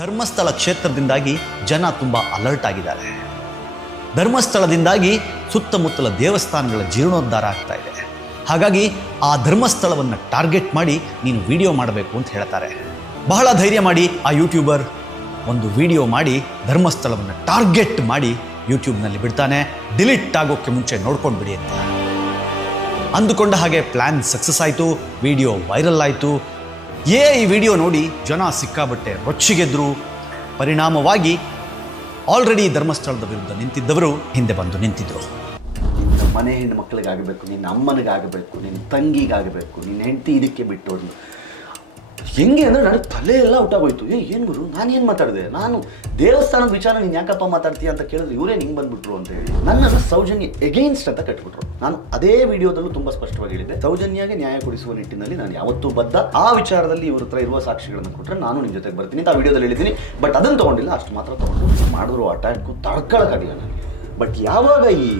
ಧರ್ಮಸ್ಥಳ ಕ್ಷೇತ್ರದಿಂದಾಗಿ ಜನ ತುಂಬ ಅಲರ್ಟ್ ಆಗಿದ್ದಾರೆ. ಧರ್ಮಸ್ಥಳದಿಂದಾಗಿ ಸುತ್ತಮುತ್ತಲ ದೇವಸ್ಥಾನಗಳ ಜೀರ್ಣೋದ್ಧಾರ ಆಗ್ತಾ ಇದೆ. ಹಾಗಾಗಿ ಆ ಧರ್ಮಸ್ಥಳವನ್ನು ಟಾರ್ಗೆಟ್ ಮಾಡಿ ನೀನು ವಿಡಿಯೋ ಮಾಡಬೇಕು ಅಂತ ಹೇಳ್ತಾರೆ. ಬಹಳ ಧೈರ್ಯ ಮಾಡಿ ಆ ಯೂಟ್ಯೂಬರ್ ಒಂದು ವಿಡಿಯೋ ಮಾಡಿ ಧರ್ಮಸ್ಥಳವನ್ನು ಟಾರ್ಗೆಟ್ ಮಾಡಿ ಯೂಟ್ಯೂಬ್ನಲ್ಲಿ ಬಿಡ್ತಾನೆ. ಡಿಲೀಟ್ ಆಗೋಕ್ಕೆ ಮುಂಚೆ ನೋಡ್ಕೊಂಡು ಬಿಡಿ ಅಂತ. ಅಂದುಕೊಂಡ ಹಾಗೆ ಪ್ಲ್ಯಾನ್ ಸಕ್ಸಸ್ ಆಯಿತು. ವಿಡಿಯೋ ವೈರಲ್ ಆಯಿತು. ಏ ಈ ವಿಡಿಯೋ ನೋಡಿ ಜನ ಸಿಕ್ಕಾಬಟ್ಟೆ ರೊಚ್ಚಿಗೆದ್ರು. ಪರಿಣಾಮವಾಗಿ ಆಲ್ರೆಡಿ ಧರ್ಮಸ್ಥಳದ ವಿರುದ್ಧ ನಿಂತಿದ್ದವರು ಹಿಂದೆ ಬಂದು ನಿಂತಿದ್ರು. ನಿನ್ನ ಮನೆ ಹೆಣ್ಣು ಮಕ್ಕಳಿಗಾಗಬೇಕು, ನಿನ್ನ ಅಮ್ಮನಿಗಾಗಬೇಕು, ನಿನ್ನ ತಂಗಿಗಾಗಬೇಕು, ನಿನ್ನ ಹೆಂಡತಿ ಇದಕ್ಕೆ ಬಿಟ್ಟೋದ್ಲು. ಹೆಂಗೆ ಅಂದ್ರೆ ನನಗೆ ತಲೆ ಎಲ್ಲ ಔಟಾಗೋಯ್ತು ಏ, ಏನು ಗುರು? ನಾನು ಏನು ಮಾತಾಡಿದೆ? ನಾನು ದೇವಸ್ಥಾನದ ವಿಚಾರ ನೀನು ಯಾಕಪ್ಪ ಮಾತಾಡ್ತೀಯ ಅಂತ ಕೇಳಿದ್ರೆ ಇವರೇ ನಿಂಗೆ ಬಂದ್ಬಿಟ್ರು ಅಂತ ಹೇಳಿ. ನನ್ನನ್ನು ಸೌಜನ್ಯ ಎಗೇನ್ಸ್ಟ್ ಅಂತ ಕಟ್ಬಿಟ್ರು ನಾನು ಅದೇ ವಿಡಿಯೋದಲ್ಲೂ ತುಂಬ ಸ್ಪಷ್ಟವಾಗಿ ಹೇಳಿದ್ದೆ. ಸೌಜನ್ಯಗೆ ನ್ಯಾಯ ಕೊಡಿಸುವ ನಿಟ್ಟಿನಲ್ಲಿ ನಾನು ಯಾವತ್ತೂ ಬದ್ಧ. ಆ ವಿಚಾರದಲ್ಲಿ ಇವ್ರ ಹತ್ರ ಇರುವ ಸಾಕ್ಷಿಗಳನ್ನು ಕೊಟ್ಟರೆ ನಾನು ನಿಮ್ಮ ಜೊತೆಗೆ ಬರ್ತೀನಿ. ಆ ವಿಡಿಯೋದಲ್ಲಿ ಹೇಳಿದ್ದೀನಿ. ಬಟ್ ಅದನ್ನು ತಗೊಂಡಿಲ್ಲ, ಅಷ್ಟು ಮಾತ್ರ ತೊಗೊಂಡು. ಮಾಡಿದ್ರು ಅಟ್ಯಾಕು ತಡ್ಕೊಳಕ್ಕಾಗಿಲ್ಲ ನನಗೆ. ಬಟ್ ಯಾವಾಗ ಈ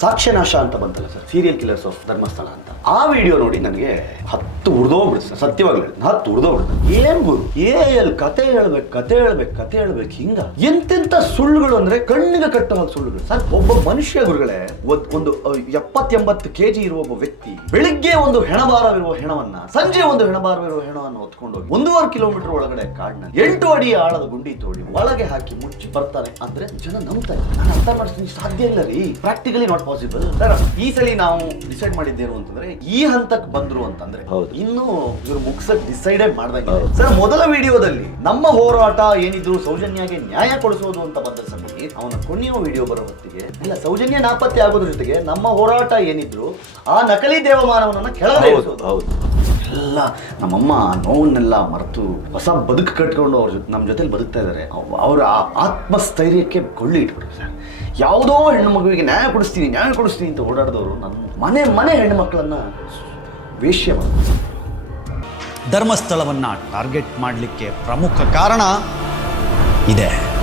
ಸಾಕ್ಷ್ಯನಾಶ ಅಂತ ಬಂತಲ್ಲ sir serial killers of Dharmasthala ಅಂತ. ಆ ವಿಡಿಯೋ ನೋಡಿ ನನಗೆ ಹತ್ತು ಉರ್ದೋಗ್ಬಿಡುತ್ತೆ ಸರ್, ಸತ್ಯವಾಗ್ಲಿ ಹತ್ತು ಉರ್ದೋಗ್ಬಿಡುತ್ತೆ ಏನ್ ಗುರು? ಏ ಎಲ್ ಕತೆ ಹೇಳ್ಬೇಕು ಕತೆ ಹೇಳ್ಬೇಕು ಕತೆ ಹೇಳ್ಬೇಕು, ಹಿಂಗ. ಎಂತೆಂತ ಸುಳ್ಳುಗಳು ಅಂದ್ರೆ ಕಣ್ಣಿಗೆ ಕಟ್ಟುವ ಸುಳ್ಳುಗಳು. ಸರ್, ಒಬ್ಬ ಮನುಷ್ಯ ಗುರುಗಳೇ, ಒಂದ್- ಎಪ್ಪತ್ತೆಂಬತ್ತು ಕೆ ಜಿ ಇರುವ ಒಬ್ಬ ವ್ಯಕ್ತಿ ಬೆಳಿಗ್ಗೆ ಒಂದು ಹೆಣಭಾರವಿರುವ ಹೆಣವನ್ನ, ಸಂಜೆ ಒಂದು ಹೆಣಭಾರವಿರುವ ಹೆಣವನ್ನು ಹೊತ್ಕೊಂಡು ಒಂದೂವರೆ ಕಿಲೋಮೀಟರ್ ಒಳಗಡೆ ಕಾಡ್ನ ಎಂಟು ಅಡಿ ಆಳದ ಗುಂಡಿ ತೋಡಿ ಒಳಗೆ ಹಾಕಿ ಮುಚ್ಚಿ ಬರ್ತಾರೆ. ಅಂದ್ರೆ ಜನ ನಂಬ್ತಾರೆ ನಾನು ಅರ್ಥ ಮಾಡಿಸ್ತೀನಿ, ಸಾಧ್ಯ ಇಲ್ಲ ರೀ. ಪ್ರಾಕ್ಟಿಕಲಿ ನಾಟ್ ಪಾಸಿಬಲ್ ಸರ್ ಈ ಸಲ ನಾವು ಡಿಸೈಡ್ ಮಾಡಿದ್ದೇನು ಅಂತಂದ್ರೆ ಈ ಹಂತಕ್ಕೆ ಬಂದ್ರು ಅಂತಂದ್ರೆ ಹೌದು. ಇನ್ನು ಇವ್ರು ಮುಗ್ಸಕ್ ಡಿಸೈಡ್ ಮಾಡ್ದಂಗೆ ಸರ್ ಮೊದಲ ವಿಡಿಯೋದಲ್ಲಿ ನಮ್ಮ ಹೋರಾಟ ಏನಿದ್ರು ಸೌಜನ್ಯಗೆ ನ್ಯಾಯ ಕೊಡಿಸೋದು ಅಂತ ಬಂದ ಸಮಯ ಅವನ ಕೊನೆಯ ವಿಡಿಯೋ ಬರೋ ಹೊತ್ತಿಗೆ ಇಲ್ಲ ಸೌಜನ್ಯ ನಾಪತ್ತೆ ಆಗೋದ್ರ ಜೊತೆಗೆ ನಮ್ಮ ಹೋರಾಟ ಏನಿದ್ರು ಆ ನಕಲಿ ದೇವಮಾನವನ್ನ ಕೆಳಗೆ. ಹೌದು ಎಲ್ಲ ನಮ್ಮಮ್ಮ ನೋವನ್ನೆಲ್ಲ ಮರೆತು ಹೊಸ ಬದುಕು ಕಟ್ಕೊಂಡು ಅವ್ರ ಜೊತೆ ನಮ್ಮ ಜೊತೆಲಿ ಬದುಕ್ತಾ ಇದ್ದಾರೆ ಅವ್- ಅವರ ಆತ್ಮಸ್ಥೈರ್ಯಕ್ಕೆ ಕೊಳ್ಳಿ ಇಟ್ಬಿಟ್ರು ಸರ್. ಯಾವುದೋ ಹೆಣ್ಣು ಮಗುವಿಗೆ ನ್ಯಾಯ ಕೊಡಿಸ್ತೀನಿ ನ್ಯಾಯ ಕೊಡಿಸ್ತೀನಿ ಅಂತ ಓಡಾಡಿದವರು ನನ್ನ ಮನೆ ಮನೆ ಹೆಣ್ಣು ಮಕ್ಕಳನ್ನ ಮಾಡಿದ್ರು ಧರ್ಮಸ್ಥಳವನ್ನು ಟಾರ್ಗೆಟ್ ಮಾಡಲಿಕ್ಕೆ ಪ್ರಮುಖ ಕಾರಣ ಇದೆ.